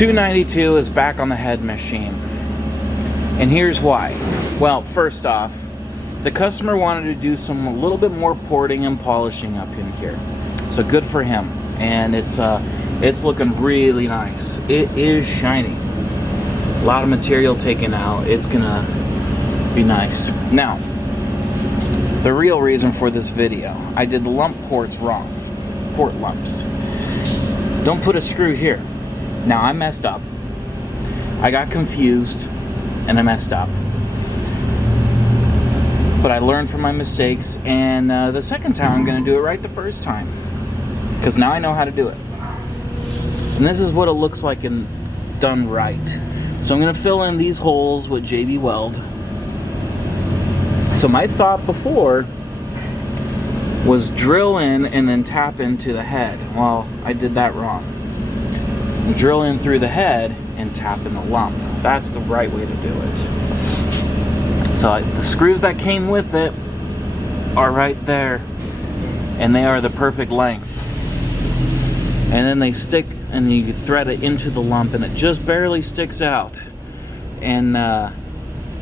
292 is back on the head machine. And here's why. Well, first off, the customer wanted to do a little bit more porting and polishing up in here. So good for him. And it's looking really nice. It is shiny. A lot of material taken out. It's gonna be nice. Now, the real reason for this video, I did the lump ports wrong. Port lumps. Don't put a screw here. Now I messed up. I got confused and I messed up. But I learned from my mistakes, and the second time I'm going to do it right the first time. Because now I know how to do it. And this is what it looks like done right. So I'm going to fill in these holes with JB Weld. So my thought before was drill in and then tap into the head. Well, I did that wrong. Drill in through the head and tap in the lump. That's the right way to do it. So the screws that came with it are right there, and they are the perfect length. And then they stick, and you thread it into the lump, and it just barely sticks out. And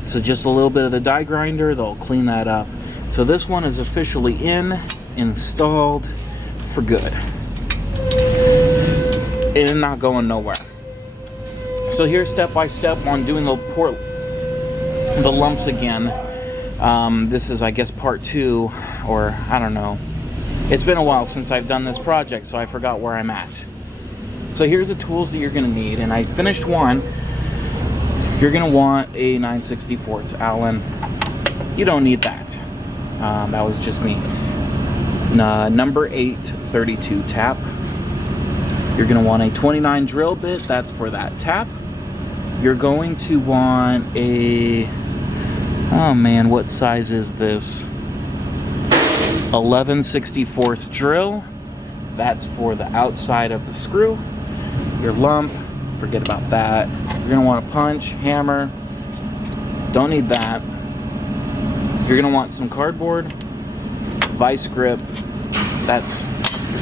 so just a little bit of the die grinder, they'll clean that up. So this one is officially installed for good. It is not going nowhere. So here's step by step on doing the lumps again. This is, I guess, part 2, or I don't know. It's been a while since I've done this project, so I forgot where I'm at. So here's the tools that you're going to need, and I finished one. You're going to want a 9/64 Allen. You don't need that. That was just me. Number 8 32 tap. You're going to want a 29 drill bit. That's for that tap. You're going to want a, oh man, what size is this? 11/64 drill. That's for the outside of the screw. Your lump, forget about that. You're going to want a punch, hammer. Don't need that. You're going to want some cardboard, vice grip. That's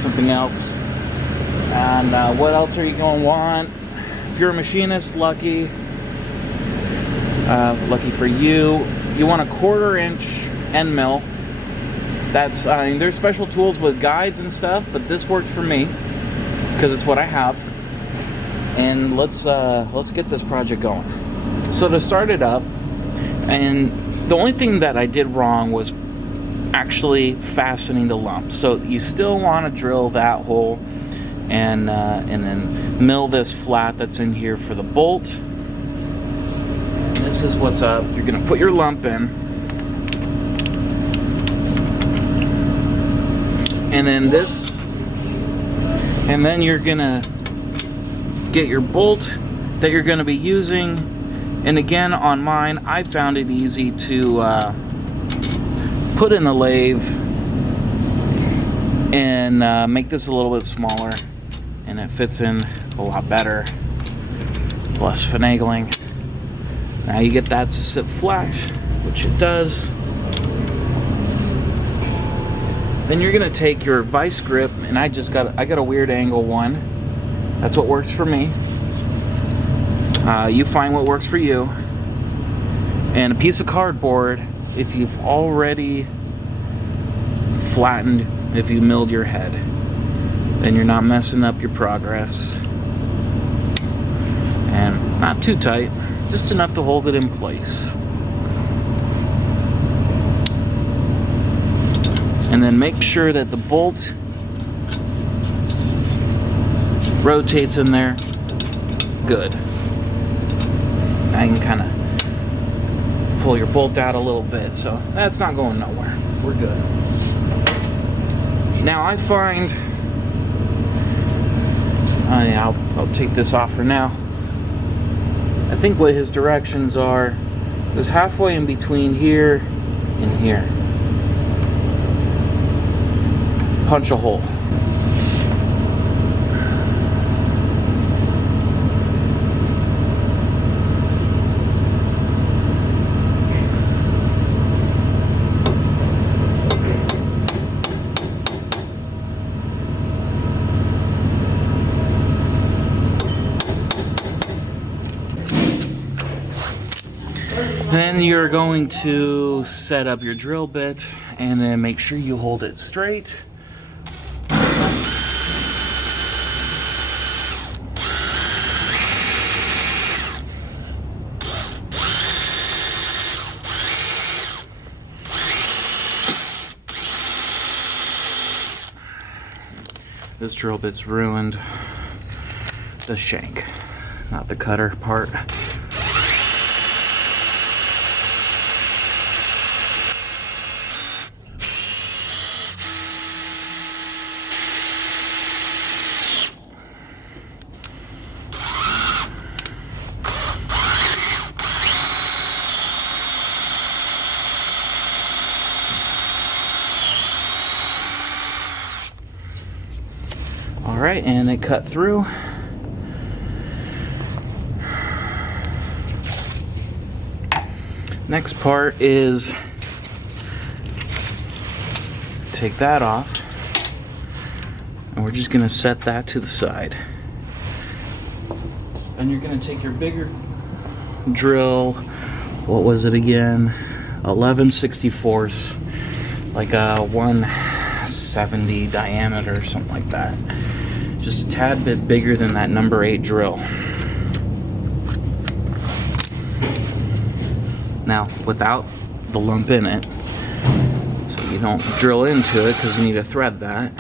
something else. And what else are you going to want? If you're a machinist, lucky for you. You want a 1/4 inch end mill. That's, I mean, there's special tools with guides and stuff, but this worked for me because it's what I have. And let's get this project going. So to start it up, and the only thing that I did wrong was actually fastening the lump. So you still want to drill that hole and then mill this flat that's in here for the bolt. And this is what's up. You're going to put your lump in, and then this, and then you're going to get your bolt that you're going to be using. And again, on mine, I found it easy to put in the lathe and make this a little bit smaller, and it fits in a lot better, less finagling. Now you get that to sit flat, which it does. Then you're gonna take your vice grip, and I got a weird angle one. That's what works for me. You find what works for you. And a piece of cardboard, if you've already flattened, if you milled your head, then you're not messing up your progress. And not too tight, just enough to hold it in place. And then make sure that the bolt rotates in there good. Now you can kind of pull your bolt out a little bit, so that's not going nowhere. We're good. Now I find, I'll take this off for now. I think what his directions are is halfway in between here and here. Punch a hole. Then you're going to set up your drill bit and then make sure you hold it straight. This drill bit's ruined the shank, not the cutter part. All right, and it cut through. Next part is take that off, and we're just gonna set that to the side. And you're gonna take your bigger drill, what was it again? 11/64, like a 170 diameter or something like that. Just a tad bit bigger than that number 8 drill. Now, without the lump in it, so you don't drill into it because you need to thread that.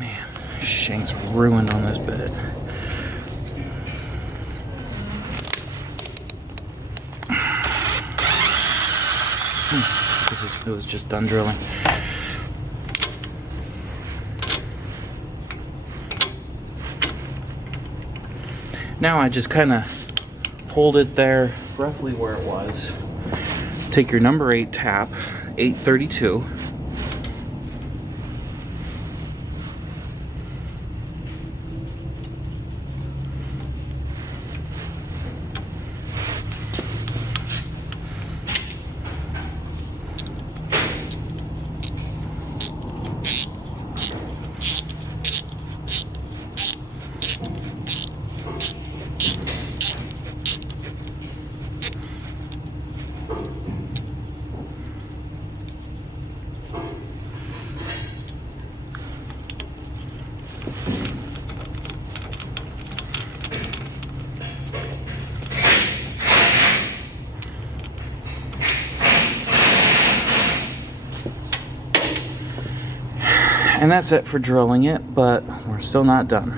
Man, shank's ruined on this bit. It was just done drilling. Now I just kind of hold it there roughly where it was. Take your number 8 tap, 832. And that's it for drilling it, but we're still not done.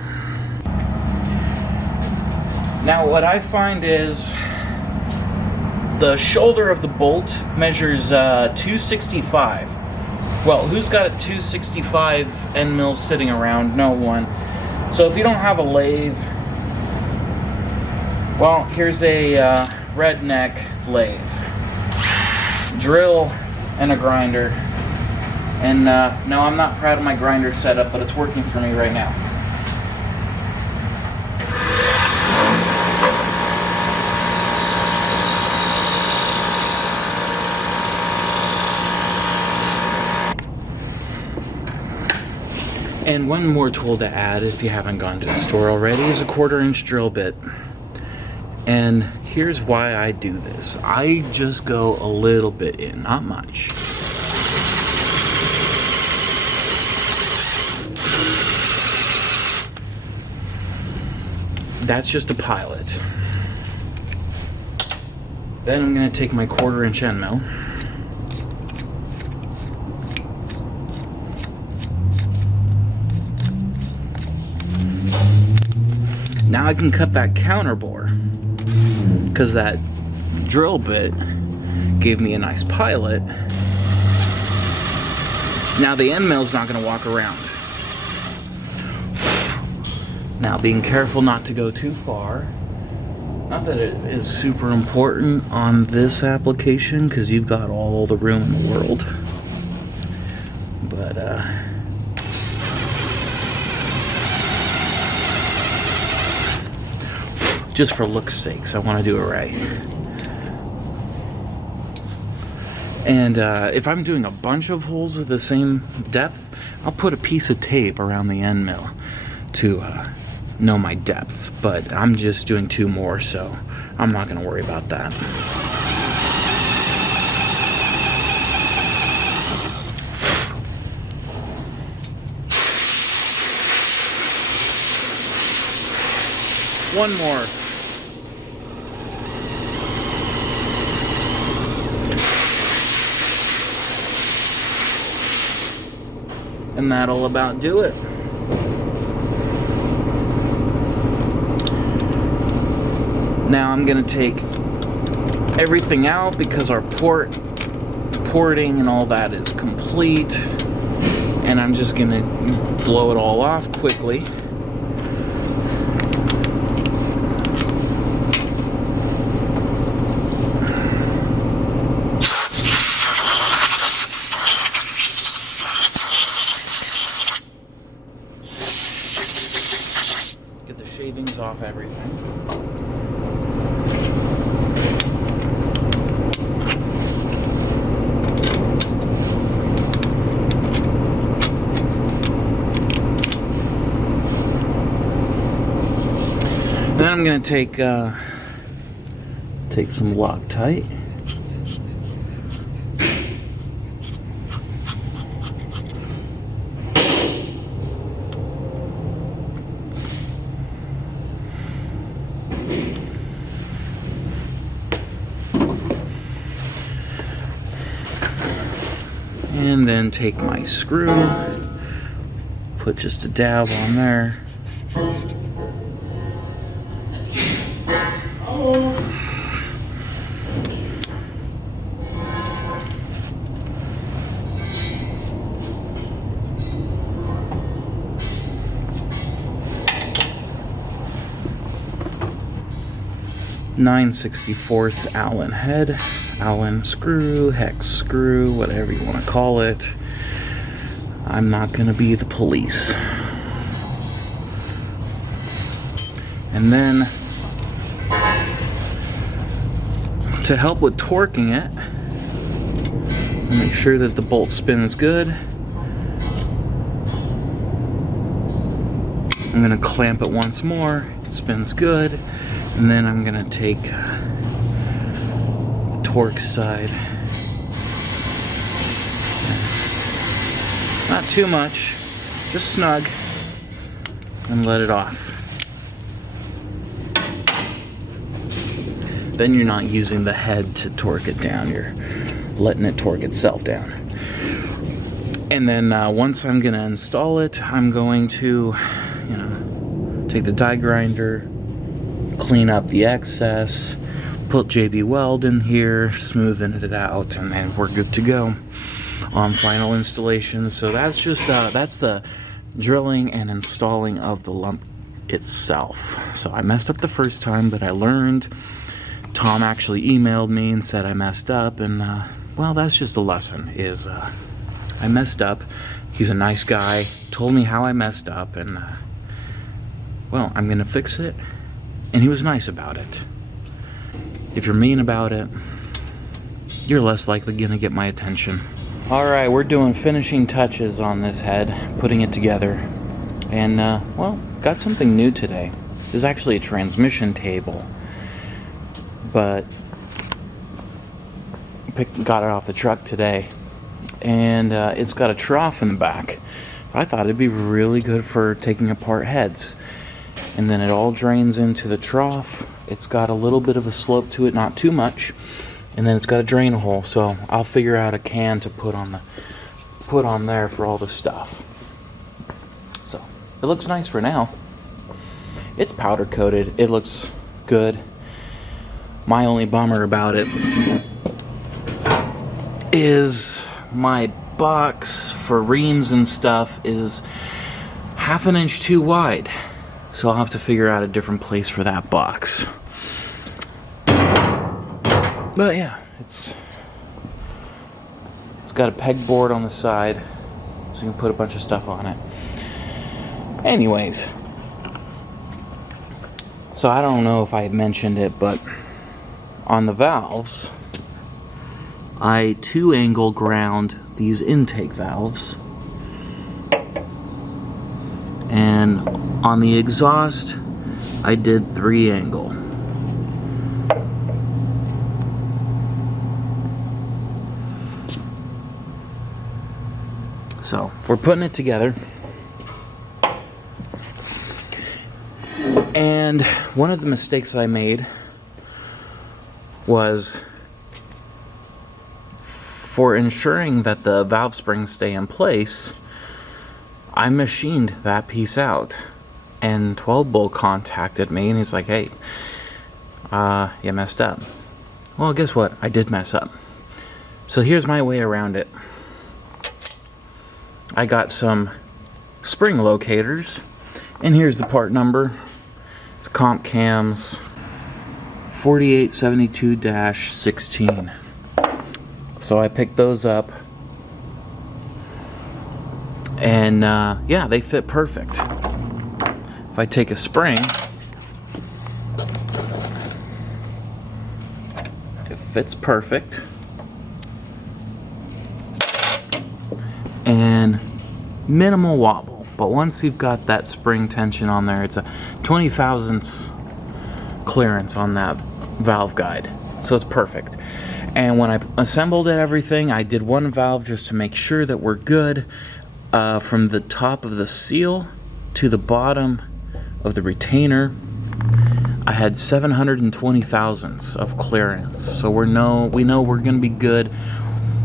Now what I find is the shoulder of the bolt measures 265. Well, who's got a 265 end mills sitting around? No one. So if you don't have a lathe, well, here's a redneck lathe. Drill and a grinder. And no, I'm not proud of my grinder setup, but it's working for me right now. And one more tool to add, if you haven't gone to the store already, is a 1/4-inch drill bit. And here's why I do this. I just go a little bit in, not much. That's just a pilot. Then I'm going to take my 1/4-inch end mill. Now I can cut that counter bore, because that drill bit gave me a nice pilot. Now the end mill's not going to walk around. Now, being careful not to go too far. Not that it is super important on this application, because you've got all the room in the world. But, just for looks sakes, I want to do it right. And if I'm doing a bunch of holes of the same depth, I'll put a piece of tape around the end mill to know my depth. But I'm just doing 2 more, so I'm not going to worry about that. One more. And that'll about do it. Now I'm gonna take everything out because our porting and all that is complete. And I'm just gonna blow it all off quickly. Get the shavings off everything. Then I'm gonna take some Loctite. And then take my screw, put just a dab on there. .9/64 Allen head, Allen screw, hex screw, whatever you want to call it. I'm not going to be the police. And then, to help with torquing it, make sure that the bolt spins good, I'm going to clamp it once more. It spins good. And then I'm going to take the torque side. Not too much, just snug, and let it off. Then you're not using the head to torque it down, you're letting it torque itself down. And then once I'm going to install it, I'm going to, take the die grinder, clean up the excess, put JB Weld in here, smoothing it out, and then we're good to go on final installation. So that's just that's the drilling and installing of the lump itself. So I messed up the first time, but I learned. Tom actually emailed me and said I messed up, and well, that's just a lesson. Is I messed up. He's a nice guy. Told me how I messed up, and well, I'm gonna fix it. And he was nice about it. If you're mean about it, you're less likely gonna get my attention. Alright, we're doing finishing touches on this head, putting it together. And, well, got something new today. This is actually a transmission table. But, got it off the truck today. And it's got a trough in the back. I thought it'd be really good for taking apart heads. And then it all drains into the trough. It's got a little bit of a slope to it, not too much. And then it's got a drain hole, so I'll figure out a can to put on there for all the stuff. So it looks nice for now. It's powder coated. It looks good. My only bummer about it is my box for reams and stuff is 1/2 inch too wide. So I'll have to figure out a different place for that box. But yeah, it's got a pegboard on the side, so you can put a bunch of stuff on it. Anyways, so I don't know if I mentioned it, but on the valves, I 2-angle ground these intake valves. And on the exhaust, I did 3-angle. So we're putting it together. And one of the mistakes I made was, for ensuring that the valve springs stay in place, I machined that piece out. And 12 Bull contacted me and he's like, hey, you messed up. Well, guess what? I did mess up. So here's my way around it. I got some spring locators, and here's the part number. It's comp cams 4872-16. So I picked those up, and yeah, they fit perfect. If I take a spring, it fits perfect. And minimal wobble, but once you've got that spring tension on there, it's a 20 thousandths clearance on that valve guide, so it's perfect. And when I assembled everything, I did one valve just to make sure that we're good, from the top of the seal to the bottom of the retainer. I had 720 thousandths of clearance, so we know we're gonna be good,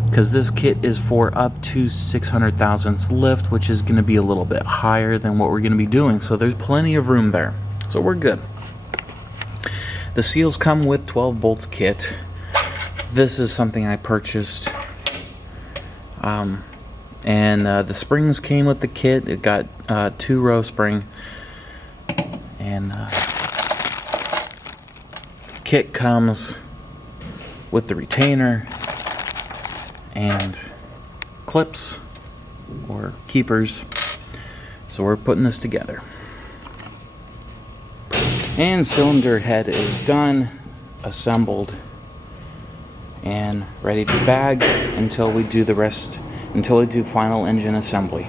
because this kit is for up to 600 thousandths lift, which is going to be a little bit higher than what we're going to be doing. So there's plenty of room there. So we're good. The seals come with 12 bolts kit. This is something I purchased. And the springs came with the kit. It got 2-row spring. And kit comes with the retainer and clips or keepers. So we're putting this together. And cylinder head is done, assembled, and ready to bag until we do the rest, until we do final engine assembly.